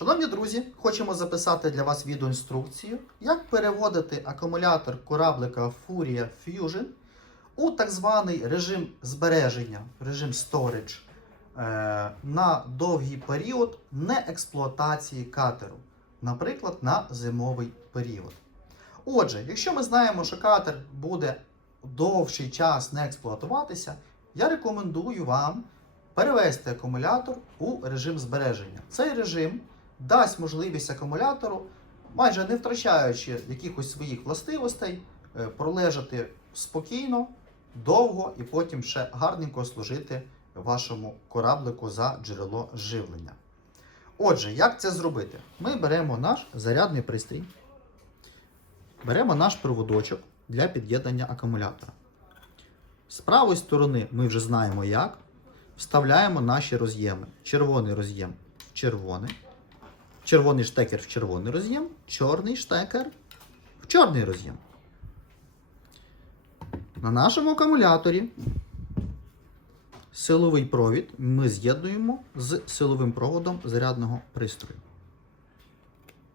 Шановні друзі, хочемо записати для вас відеоінструкцію, як переводити акумулятор кораблика Furia Fusion у так званий режим збереження, режим storage, е, на довгий період неексплуатації катеру, наприклад, на зимовий період. Отже, якщо ми знаємо, що катер буде довший час не експлуатуватися, я рекомендую вам перевести акумулятор у режим збереження. Цей режим дасть можливість акумулятору, майже не втрачаючи якихось своїх властивостей, е, пролежати спокійно, довго і потім ще гарненько служити вашому кораблику за джерело живлення. Отже, як це зробити? Ми беремо наш зарядний пристрій, беремо наш проводочок для під'єднання акумулятора. З правої сторони ми вже знаємо як. Вставляємо наші роз'єми. Червоний роз'єм червоний. Червоний штекер в червоний роз'єм, чорний штекер в чорний роз'єм. На нашому акумуляторі силовий провід ми з'єднуємо з силовим проводом зарядного пристрою.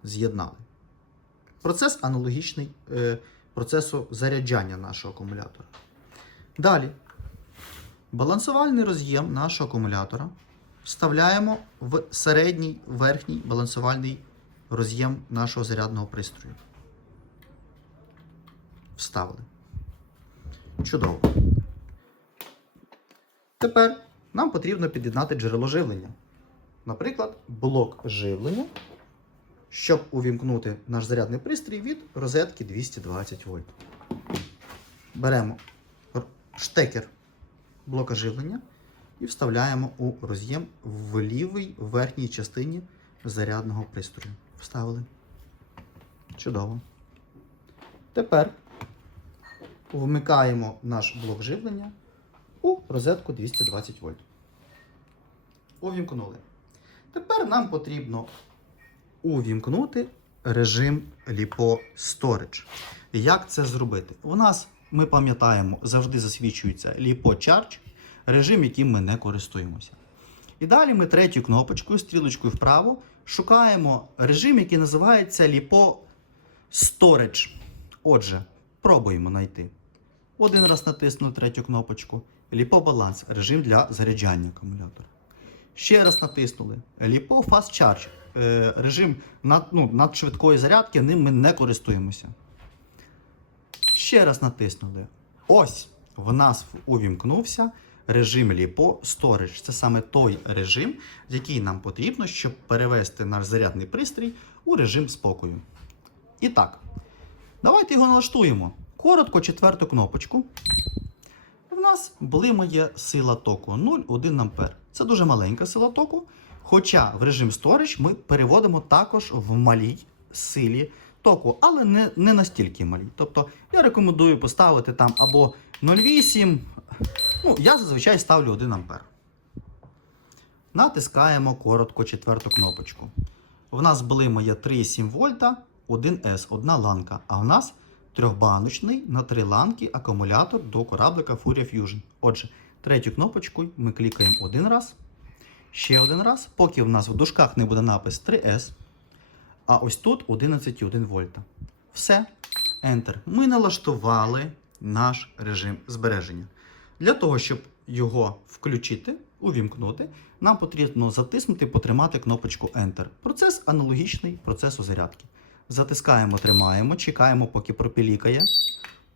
З'єднали. Процес аналогічний е, процесу заряджання нашого акумулятора. Далі. Балансувальний роз'єм нашого акумулятора вставляємо в середній верхній балансувальний роз'єм нашого зарядного пристрою. Вставили. Чудово. Тепер нам потрібно під'єднати джерело живлення. Наприклад, блок живлення, щоб увімкнути наш зарядний пристрій від розетки 220 вольт. Беремо штекер блока живлення і вставляємо у роз'єм в лівій верхній частині зарядного пристрою. Вставили. Чудово. Тепер вмикаємо наш блок живлення у розетку 220 вольт. Увімкнули. Тепер нам потрібно увімкнути режим LiPo Storage. Як це зробити? У нас, ми пам'ятаємо, завжди засвічується LiPo Charge, режим, яким ми не користуємося. І далі ми третю кнопочкою, стрілочкою вправо, шукаємо режим, який називається LiPo Storage. Отже, пробуємо знайти. Один раз натиснули третю кнопочку. LiPo Balance режим для заряджання акумулятора. Ще раз натиснули. LiPo Fast Charge е, режим над, ну, надшвидкої зарядки, ним ми не користуємося. Ще раз натиснули. Ось в нас увімкнувся режим LiPo Storage. Це саме той режим, який нам потрібно, щоб перевести наш зарядний пристрій у режим спокою. І так, давайте його налаштуємо. Коротко четверту кнопочку. В нас блимає сила току 0,1 А. Це дуже маленька сила току. Хоча в режим Storage ми переводимо також в малій силі току, але не, не настільки малій. Тобто я рекомендую поставити там або 0,8. Ну, я зазвичай ставлю 1 А. Натискаємо коротко четверту кнопочку. В нас блимає 3,7 вольта, 1С, одна ланка. А в нас трьохбаночний на три ланки акумулятор до кораблика Furia Fusion. Отже, третю кнопочку ми клікаємо один раз, ще один раз, поки в нас в дужках не буде напис 3С. А ось тут 11,1 вольта. Все. Enter. Ми налаштували наш режим збереження. Для того, щоб його включити, увімкнути, нам потрібно затиснути і потримати кнопочку Enter. Процес аналогічний процесу зарядки. Затискаємо, тримаємо, чекаємо, поки пропілікає.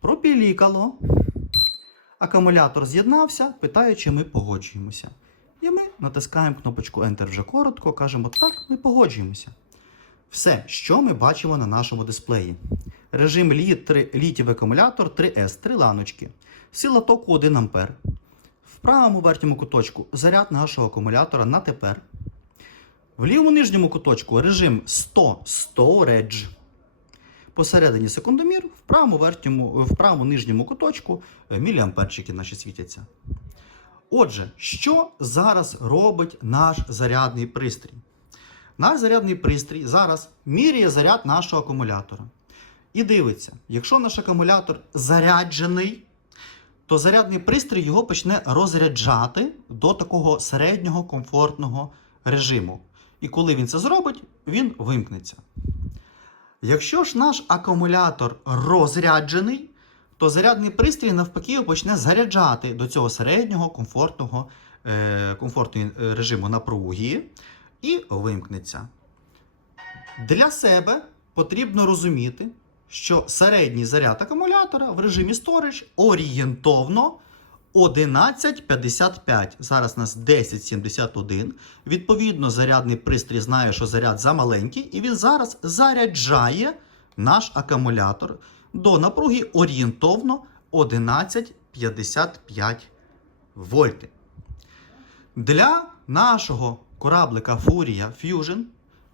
Пропілікало. Акумулятор з'єднався, питає, чи ми погоджуємося. І ми натискаємо кнопочку Enter вже коротко, кажемо так, ми погоджуємося. Все, що ми бачимо на нашому дисплеї. Режим літів акумулятор 3С, 3 ланочки. Сила току 1 А. В правому верхньому куточку заряд нашого акумулятора на тепер. В лівому нижньому куточку режим 100 Storage. Посередині секундомір, в правому, верхньому, в правому нижньому куточку е, міліамперчики наші світяться. Отже, що зараз робить наш зарядний пристрій? Наш зарядний пристрій зараз міряє заряд нашого акумулятора. І дивиться, якщо наш акумулятор заряджений, то зарядний пристрій його почне розряджати до такого середнього комфортного режиму. І коли він це зробить, він вимкнеться. Якщо ж наш акумулятор розряджений, то зарядний пристрій навпаки почне заряджати до цього середнього комфортного, е, комфортного е, режиму напруги і вимкнеться. Для себе потрібно розуміти, що середній заряд акумулятора в режимі Storage орієнтовно 11.55. Зараз у нас 10.71. Відповідно, зарядний пристрій знає, що заряд замаленький, і він зараз заряджає наш акумулятор до напруги орієнтовно 11.55 вольти. Для нашого кораблика Furia Fusion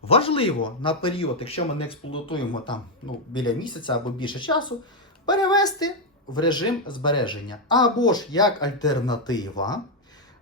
важливо на період, якщо ми не експлуатуємо там ну, біля місяця або більше часу, перевести в режим збереження. Або ж як альтернатива,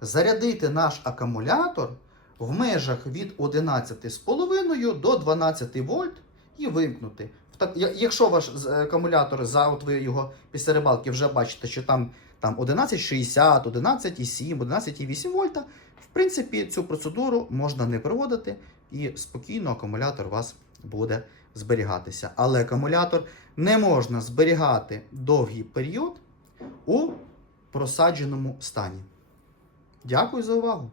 зарядити наш акумулятор в межах від 11,5 до 12 вольт і вимкнути. Якщо ваш акумулятор за от ви його після рибалки вже бачите, що там, там 11,60, 11,7, 11,8 вольта, в принципі, цю процедуру можна не проводити і спокійно акумулятор у вас буде зберігатися. Але акумулятор не можна зберігати довгий період у просадженому стані. Дякую за увагу!